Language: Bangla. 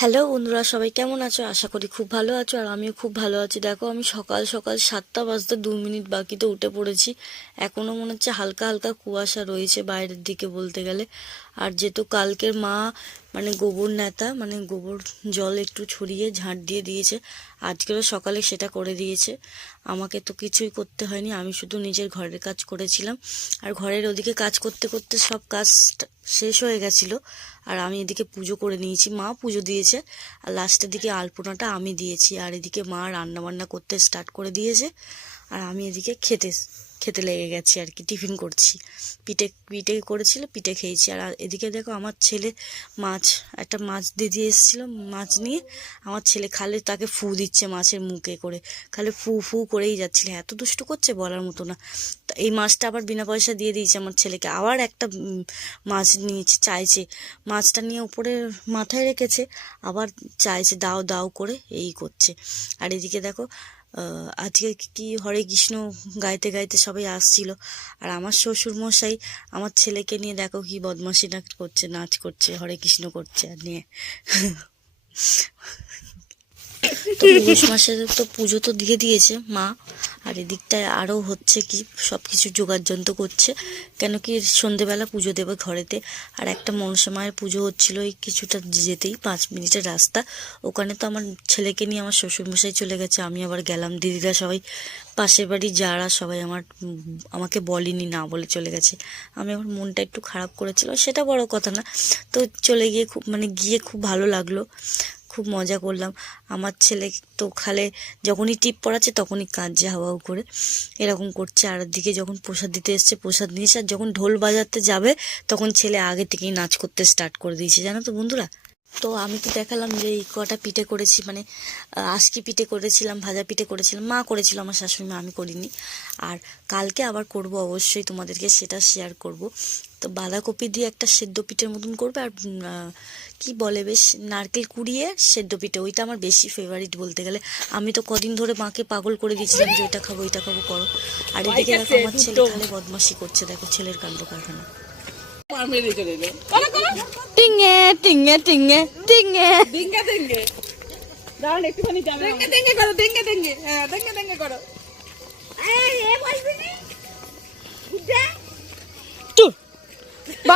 হ্যালো বন্ধুরা, সবাই কেমন আছো? আশা করি খুব ভালো আছো। আর আমিও খুব ভালো আছি। দেখো, আমি সকাল সকাল 7টা বাজতে 2 মিনিট বাকিতে উঠে পড়েছি। এখনো মনে হচ্ছে হালকা হালকা কুয়াশা রয়েছে বাইরের দিকে বলতে গেলে। আর যেহেতু কালকের মা গোবর নেতা গোবর জল একটু ছড়িয়ে ঝাঁট দিয়ে দিয়েছে, আজকেরও সকালে সেটা করে দিয়েছে। আমাকে তো কিছুই করতে হয়নি, আমি শুধু নিজের ঘরের কাজ করেছিলাম। আর ঘরের ওদিকে কাজ করতে করতে সব কাজ শেষ হয়ে গেছিলো। আর আমি এদিকে পুজো করে নিয়েছি, মা পুজো দিয়েছে। আর লাস্টের দিকে আলপনাটা আমি দিয়েছি। আর এদিকে মা রান্না বান্না করতে স্টার্ট করে দিয়েছে। আর আমি এদিকে খেতে লেগে গেছি আর কি, টিফিন করছি। পিঠে পিঠে করেছিল, পিঠে খেয়েছি। আর এদিকে দেখো, আমার ছেলে একটা মাছ দিদি এসেছিলো, মাছ নিয়ে আমার ছেলে খালে তাকে ফু দিচ্ছে মাছের মুখে করে, খালি ফু ফু করেই যাচ্ছিল। এত দুষ্টু করছে বলার মতো না। এই মাছটা আবার বিনা পয়সা দিয়ে দিয়েছে আমার ছেলেকে। আবার একটা মাছ নিয়েছে, চাইছে, মাছটা নিয়ে উপরে মাথায় রেখেছে, আবার চাইছে দাও দাও করে এই করছে। আর এদিকে দেখো, আজকে কি হরে কৃষ্ণ গাইতে গাইতে সবাই আসছিল। আর আমার শ্বশুর মশাই আমার ছেলেকে নিয়ে দেখো কি বদমাশি না করছে, নাচ করছে, হরে কৃষ্ণ করছে আর নিয়ে। তো পৌষ মাসে তো পুজো তো দিয়ে দিয়েছে মা। আর এদিকটায় আরও হচ্ছে কি, সব কিছু জোগাড় যন্ত্র করছে, কেন কি সন্ধেবেলা পুজো দেবে ঘরেতে। আর একটা মনসা মায়ের পুজো হচ্ছিলো এই কিছুটা যেতেই 5 মিনিটের রাস্তা। ওখানে তো আমার ছেলেকে নিয়ে আমার শ্বশুরমশাই চলে গেছে, আমি আবার গেলাম। দিদিরা সবাই, পাশের বাড়ি যারা সবাই আমাকে বলেনি, না বলে চলে গেছে। আমি আমার মনটা একটু খারাপ করেছিল, সেটা বড় কথা না। তো চলে গিয়ে গিয়ে খুব ভালো লাগলো, খুব মজা করলাম। আমার ছেলে তো যখনই টিপ পড়াচ্ছে তখনই কাঁদছে হাওয়াও করে, এরকম করছে। আর দিকে যখন প্রসাদ দিতে এসছে, প্রসাদ নিয়েছে। আর যখন ঢোল বাজাতে যাবে তখন ছেলে আগে থেকেই নাচ করতে স্টার্ট করে দিয়েছে, জানো তো বন্ধুরা। তো আমি তো দেখালাম যে এই কটা পিঠে করেছি, আজকে পিঠে করেছিলাম, ভাজা পিঠে করেছিলাম, মা করেছিল, আমার শাশুড়ি মা, আমি করিনি। আর কালকে আবার করব অবশ্যই, তোমাদেরকে সেটা শেয়ার করব। তো বাঁধাকপি দিয়ে একটা সেদ্ধ পিঠের মতন করবে। আর কি বলে বেশ, নারকেল কুড়িয়ে সেদ্ধ পিঠে, ওইটা আমার বেশি ফেভারিট বলতে গেলে। আমি তো কদিন ধরে মাকে পাগল করে দিয়েছিলাম যে ওইটা খাবো ওইটা খাবো করো। আর এদিকে দেখো আমার ছেলে খালি বদমাশি করছে, দেখো ছেলের কাণ্ড কারখানা। টিঙ্গে টিঙ্গে টিঙ্গে টিঙ্গে ডিঙ্গে ডিঙ্গে, দাঁড়ান একটুখানি যাবে। ডিঙ্গে ডিঙ্গে করো, ডিঙ্গে ডিঙ্গে, হ্যাঁ ডিঙ্গে ডিঙ্গে করো। এই বলবি না বুঝা